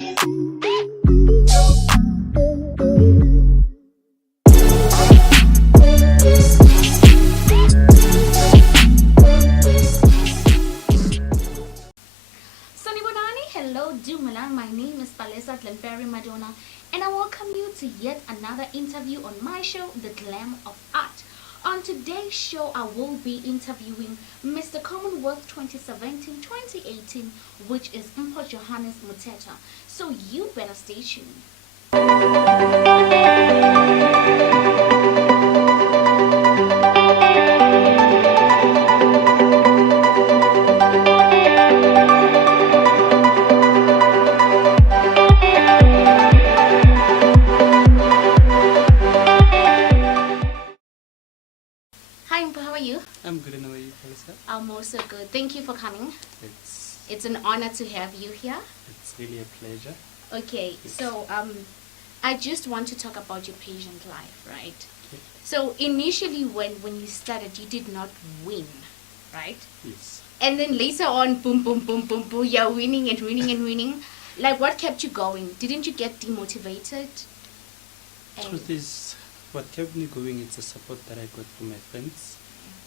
Hello, Dumalang. My name is Palesa Madonna, and I welcome you to yet another interview on my show, The GLAM of Art. On today's show, I will be interviewing Mr. Commonwealth 2017-2018, which is Mpho Johannes Muteta. So you better stay tuned. Hi, Mpho, how are you? I'm good, and how are you, Palesa? I'm also good. Thank you for coming. It's It's an honor to have you here. really a pleasure. Okay, Yes. so I just want to talk about your patient life, right? Okay. So initially, when you started, you did not win, right? Yes. And then later on, boom, boom, boom, boom, boom, you're winning and winning and winning. Like, what kept you going? Didn't you get demotivated? Truth is, what kept me going is the support that I got from my friends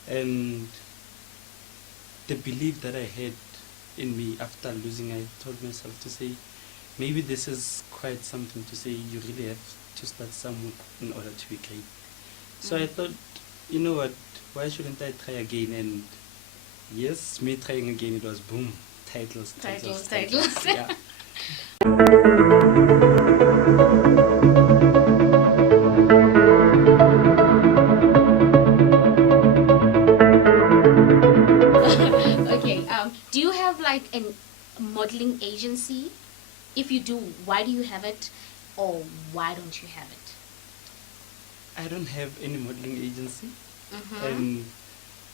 and the belief that I had in me after losing. I told myself to say, maybe this is quite something to say. You really have to start somewhere in order to be great. So I thought, you know what, why shouldn't I try again? And yes, me trying again, it was boom, titles. Yeah. Okay, do you have like a modeling agency? If you do, why do you have it, or why don't you have it? I don't have any modeling agency. Mm-hmm. And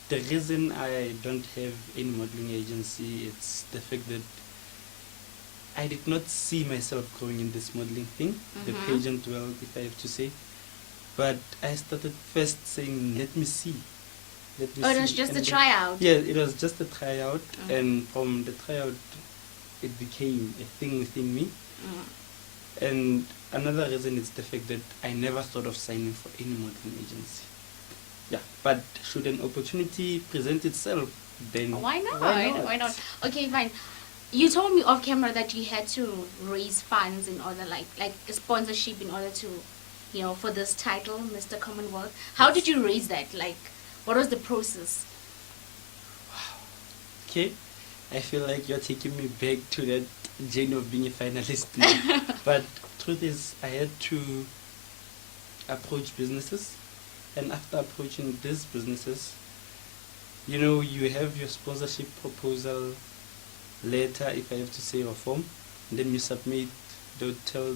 the reason I don't have any modeling agency, it's the fact that I did not see myself growing in this modeling thing, the Mhm. pageant world, if I have to say. But I started first saying, let me see. Let me Oh, it see. was just a And then- tryout. Yeah, it was just a tryout. Mm. And from the tryout, it became a thing within me. Mm. And another reason is the fact that I never thought of signing for any modeling agency. Yeah, but should an opportunity present itself, then Why not? Why not? Why not? Okay, fine. You told me off camera that you had to raise funds in order, like a sponsorship in order to, for this title, Mr. Commonwealth. How did you raise that? Like, what was the process? Okay, I feel like you're taking me back to that journey of being a finalist now. But truth is, I had to approach businesses, and after approaching these businesses, you have your sponsorship proposal letter, if I have to say, or form, and then you submit. They'll tell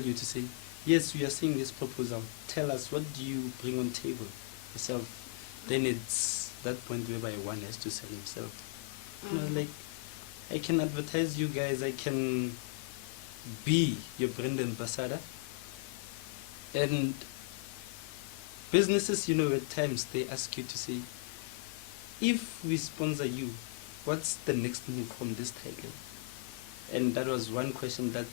you to say, yes, we are seeing this proposal. Tell us, what do you bring on table yourself? Then it's that point whereby one has to sell himself. Like, I can advertise you guys, I can be your brand ambassador. And businesses, at times they ask you to say, if we sponsor you, what's the next move from this title? And that was one question that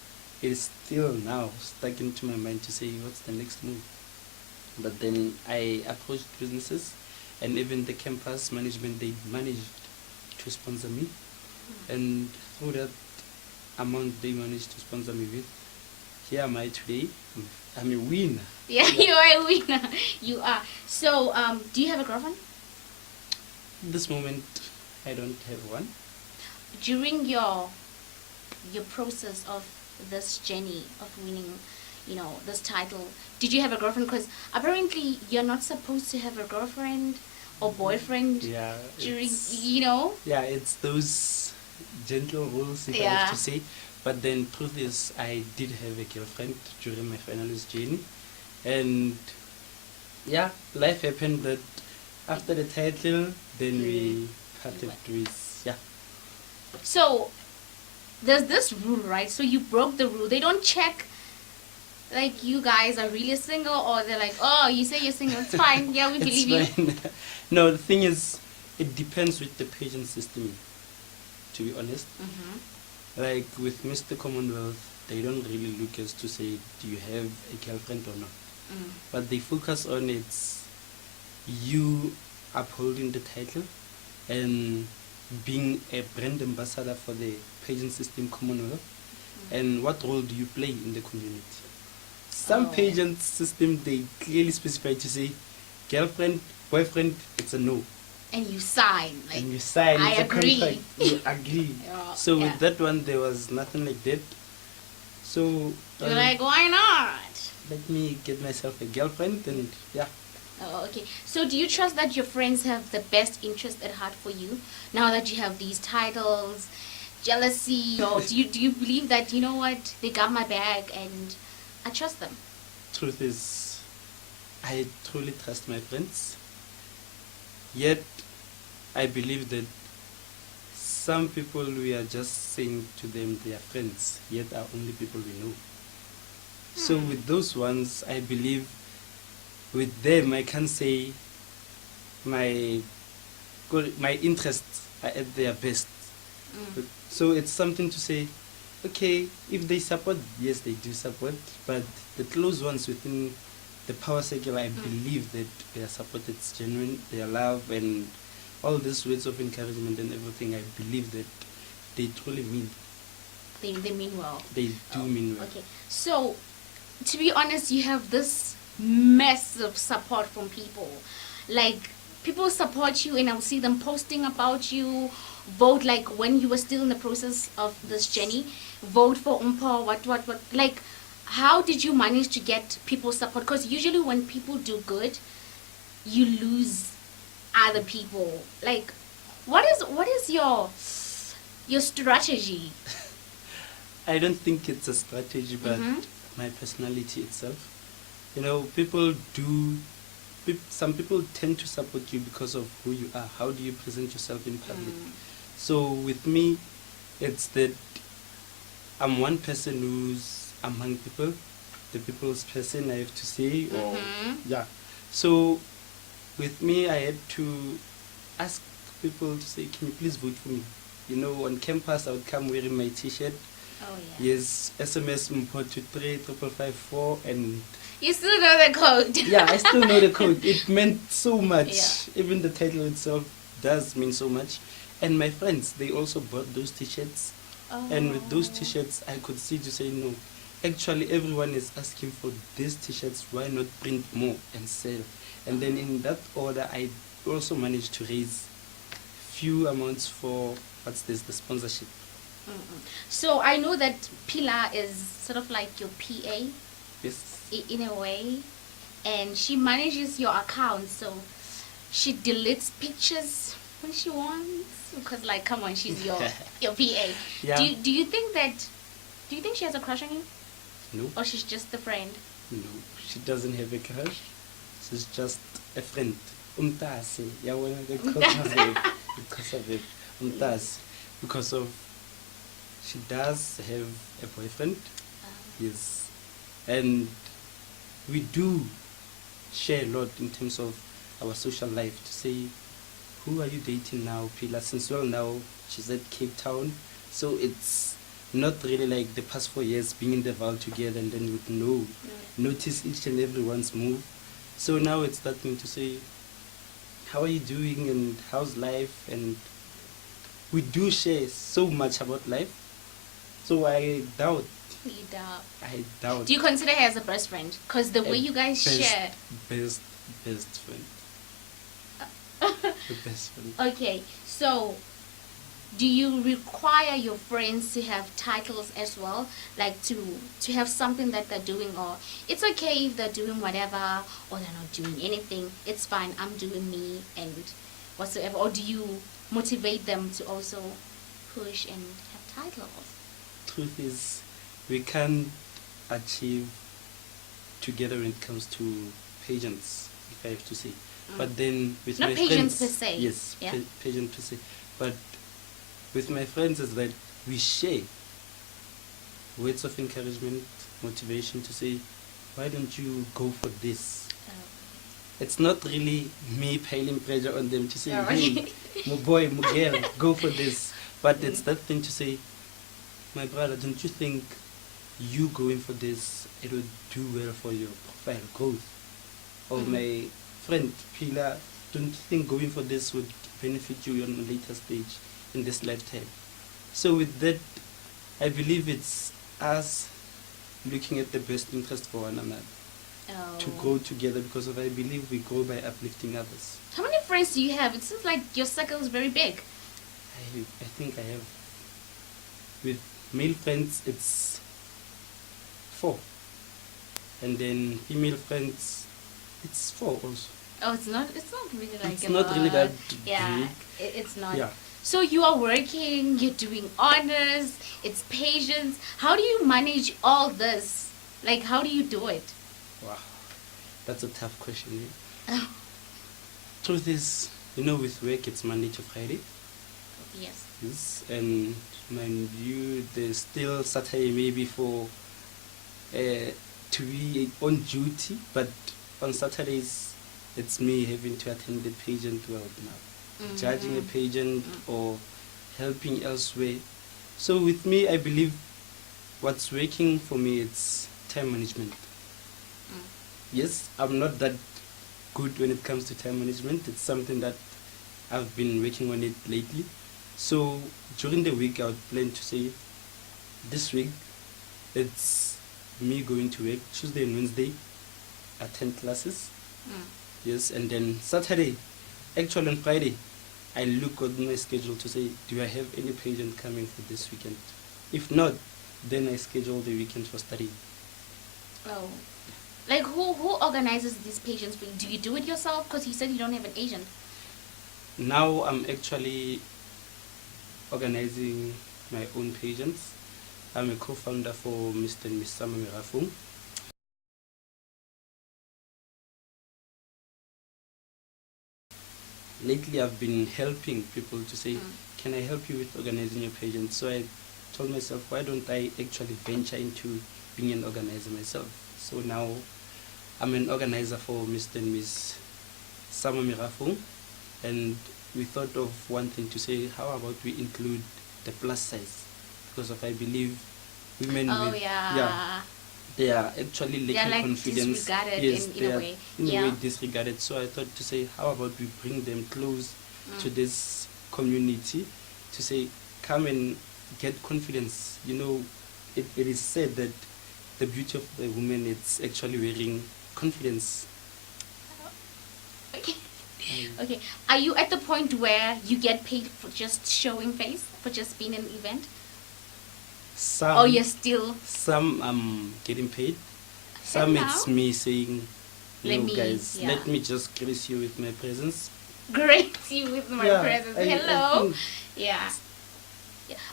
is still now stuck into my mind to say, what's the next move? But then I approached businesses, and even the campus management, they managed to sponsor me. And through that amount they managed to sponsor me with, here am I today. I'm a winner. Yeah, you are a winner. You are. So, do you have a girlfriend? This moment, I don't have one. During your process of this journey of winning, this title, did you have a girlfriend? Because apparently you're not supposed to have a girlfriend or boyfriend Yeah. during, Yeah, it's those gentle rules, if I Yeah. have to say. But then, truth is, I did have a girlfriend during my finalist journey, and yeah, life happened that after the title, then we parted ways. Yeah. So there's this rule, right? So you broke the rule. They don't check like you guys are really single, or they're like, oh, you say you're single, it's fine. Yeah, we believe you. Fine. No, the thing is, it depends with the pageant system, to be honest. Mm-hmm. Like with Mr. Commonwealth, they don't really look as to say, do you have a girlfriend or not? Mm. But they focus on it's you upholding the title and being a brand ambassador for the pageant system Commonwealth. And what role do you play in the community? Some Oh. pageant system, they clearly specify to say, girlfriend, boyfriend, it's a no. And you sign. Like, And you sign, I it's agree. a contract, you agree. Yeah, So yeah. with that one, there was nothing like that. So You're like, why not? let me get myself a girlfriend and yeah. Oh, okay. So do you trust that your friends have the best interest at heart for you now that you have these titles, jealousy, or do you believe that, you know what, they got my bag and I trust them? Truth is, I truly trust my friends. Yet, I believe that some people we are just saying to them they are friends, yet are only people we know. So with those ones, I believe with them I can say my interests are at their best. So it's something to say, okay, if they support, yes, they do support, but the close ones within the power circle, I believe that their support is genuine, their love, and all these words of encouragement and everything, I believe that they truly mean. They mean well. They do mean well. Okay. So, to be honest, you have this massive support from people. Like, people support you and I'll see them posting about you. Vote, like, when you were still in the process of this journey. Vote for Mpho, what. Like, how did you manage to get people's support? Because usually when people do good, you lose other people. Like, what is your strategy? I don't think it's a strategy, but my personality itself. You know, some people tend to support you because of who you are. How do you present yourself in public? So with me, it's that I'm one person who's among people, the people's person, I have to say. Or yeah. So with me, I had to ask people to say, can you please vote for me? You know, on campus, I would come wearing my T-shirt. Oh, yeah. Yes, SMS Mpho to 35554, and You still know the code. yeah, I still know the code. It meant so much. Yeah. Even the title itself does mean so much. And my friends, they also bought those T-shirts. Oh. And with those T-shirts, I could see to say, no, actually everyone is asking for these T-shirts. Why not print more and sell? And then in that order, I also managed to raise few amounts for, the sponsorship. So I know that Pila is sort of like your PA. Yes. In a way, and she manages your account, so she deletes pictures when she wants, because, like, come on, she's your PA. Yeah. Do you think she has a crush on you, No. or she's just a friend? No, she doesn't have a crush. She's just a friend. Umtasi. Yeah, well, because of she does have a boyfriend. Yes. And we do share a lot in terms of our social life, to say, who are you dating now, Pila? Since well now she's at Cape Town, so it's not really like the past 4 years being in the Val together and then would notice each and everyone's move. So now it's starting to say, how are you doing and how's life? And we do share so much about life. So I doubt. You doubt. I doubt. Do you consider her as a best friend? Because the way you guys share. Best friend. The best friend. Okay, so do you require your friends to have titles as well, like to have something that they're doing, or it's okay if they're doing whatever or they're not doing anything, it's fine, I'm doing me and whatsoever? Or do you motivate them to also push and have titles? Truth is, we can't achieve together when it comes to pageants, if I have to say. But then with not my pageants friends, per se. yes, Yeah? pageant per se. But with my friends is that we share words of encouragement, motivation to say, why don't you go for this? It's not really me piling pressure on them to say, hey, my boy, my girl, go for this. But it's that thing to say, my brother, don't you think you going for this, it would do well for your profile growth. Or my friend Pila, don't you think going for this would benefit you on a later stage in this lifetime? So with that, I believe it's us looking at the best interest for one another to grow together, because of I believe we grow by uplifting others. How many friends do you have? It seems like your circle is very big. I think I have, with male friends it's 4, and then female friends it's 4 also. Oh, it's not really like It's not really that yeah, big. it's not. Yeah. So you are working, you're doing honors, it's patience. How do you manage all this? Like, how do you do it? Wow, that's a tough question. Truth is, with work it's Monday to Friday. Yes. Yes, and mind you, there's still Saturday maybe for to be on duty, but on Saturdays it's me having to attend the pageant judging a pageant or helping elsewhere. So with me, I believe what's working for me, it's time management. Yes, I'm not that good when it comes to time management. It's something that I've been working on it lately. So during the week, I would plan to say, this week, it's me going to work Tuesday and Wednesday, attend classes. Yes, and then Saturday, actually on Friday, I look at my schedule to say, do I have any pageant coming for this weekend? If not, then I schedule the weekend for studying. Oh. Like, who organizes these pageants for you? Do you do it yourself? Because you said you don't have an agent. Now I'm actually organizing my own pageants. I'm a co-founder for Mr. and Miss Mpho. Lately I've been helping people to say, can I help you with organizing your pageant? So I told myself, why don't I actually venture into being an organizer myself? So now I'm an organizer for Mr. and Miss Mpho, and we thought of one thing to say, how about we include the plus size? Because I believe women they are actually lacking like confidence. Disregarded yes, in a way. In a way disregarded. So I thought to say, how about we bring them close to this community to say, come and get confidence. It is said that the beauty of the woman is actually wearing confidence. Okay. Okay. Are you at the point where you get paid for just showing face, for just being an event? Or you're still... Some I'm getting paid. Some it's me saying, guys, let me just grace you with my presence. Grace you with my presence. Hello. Yeah.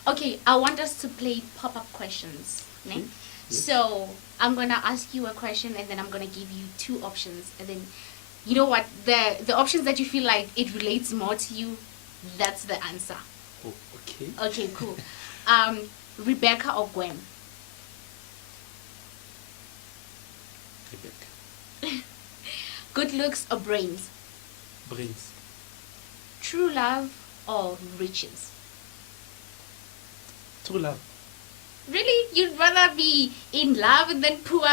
Okay, I want us to play pop-up questions. Okay? Yes. So I'm gonna ask you a question, and then I'm gonna give you 2 options, and then you know what, the options that you feel like it relates more to you, that's the answer. Oh, okay. Okay, cool. Rebecca or Gwen? Rebecca. Good looks or brains? Brains. True love or riches? True love. Really? You'd rather be in love than poor?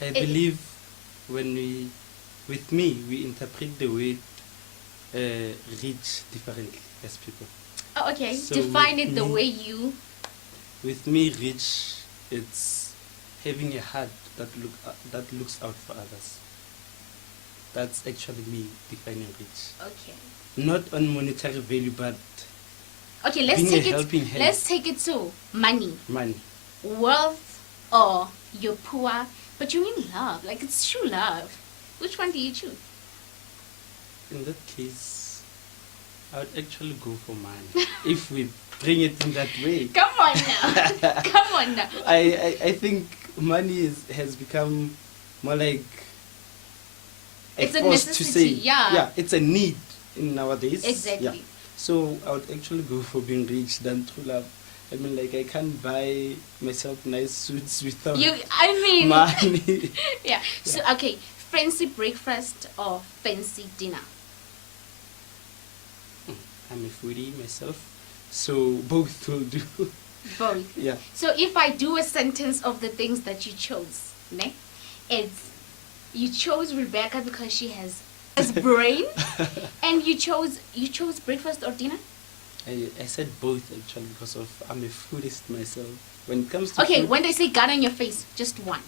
I believe with me, we interpret the word rich differently as people. Oh, okay. So define it the way you... With me, rich, it's having a heart that looks out for others. That's actually me defining rich. Okay. Not on monetary value, but okay, let's take it to money. Money. Wealth, or you're poor, but you mean love. Like, it's true love. Which one do you choose? In that case, I would actually go for money. If we bring it in that way. Come on now. Come on now. I think money has become more like it's a necessity, to say. yeah. It's a need in nowadays. Exactly. Yeah. So I would actually go for being rich than true love. I mean, like, I can't buy myself nice suits without money. Yeah. So, okay, fancy breakfast or fancy dinner? I'm a foodie myself, so both will do. Both. Yeah. So if I do a sentence of the things that you chose, ne? It's you chose Rebecca because she has brain, and you chose breakfast or dinner. I said both actually because of I'm a foodist myself. When it comes to Okay, food, when they say gun on your face, just one.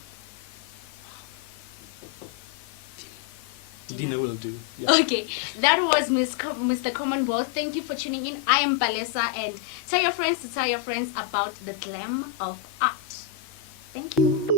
dinner will do. Yeah. Okay, that was Mr. Commonwealth. Thank you for tuning in. I am Palesa, and tell your friends to tell your friends about the glam of art. Thank you.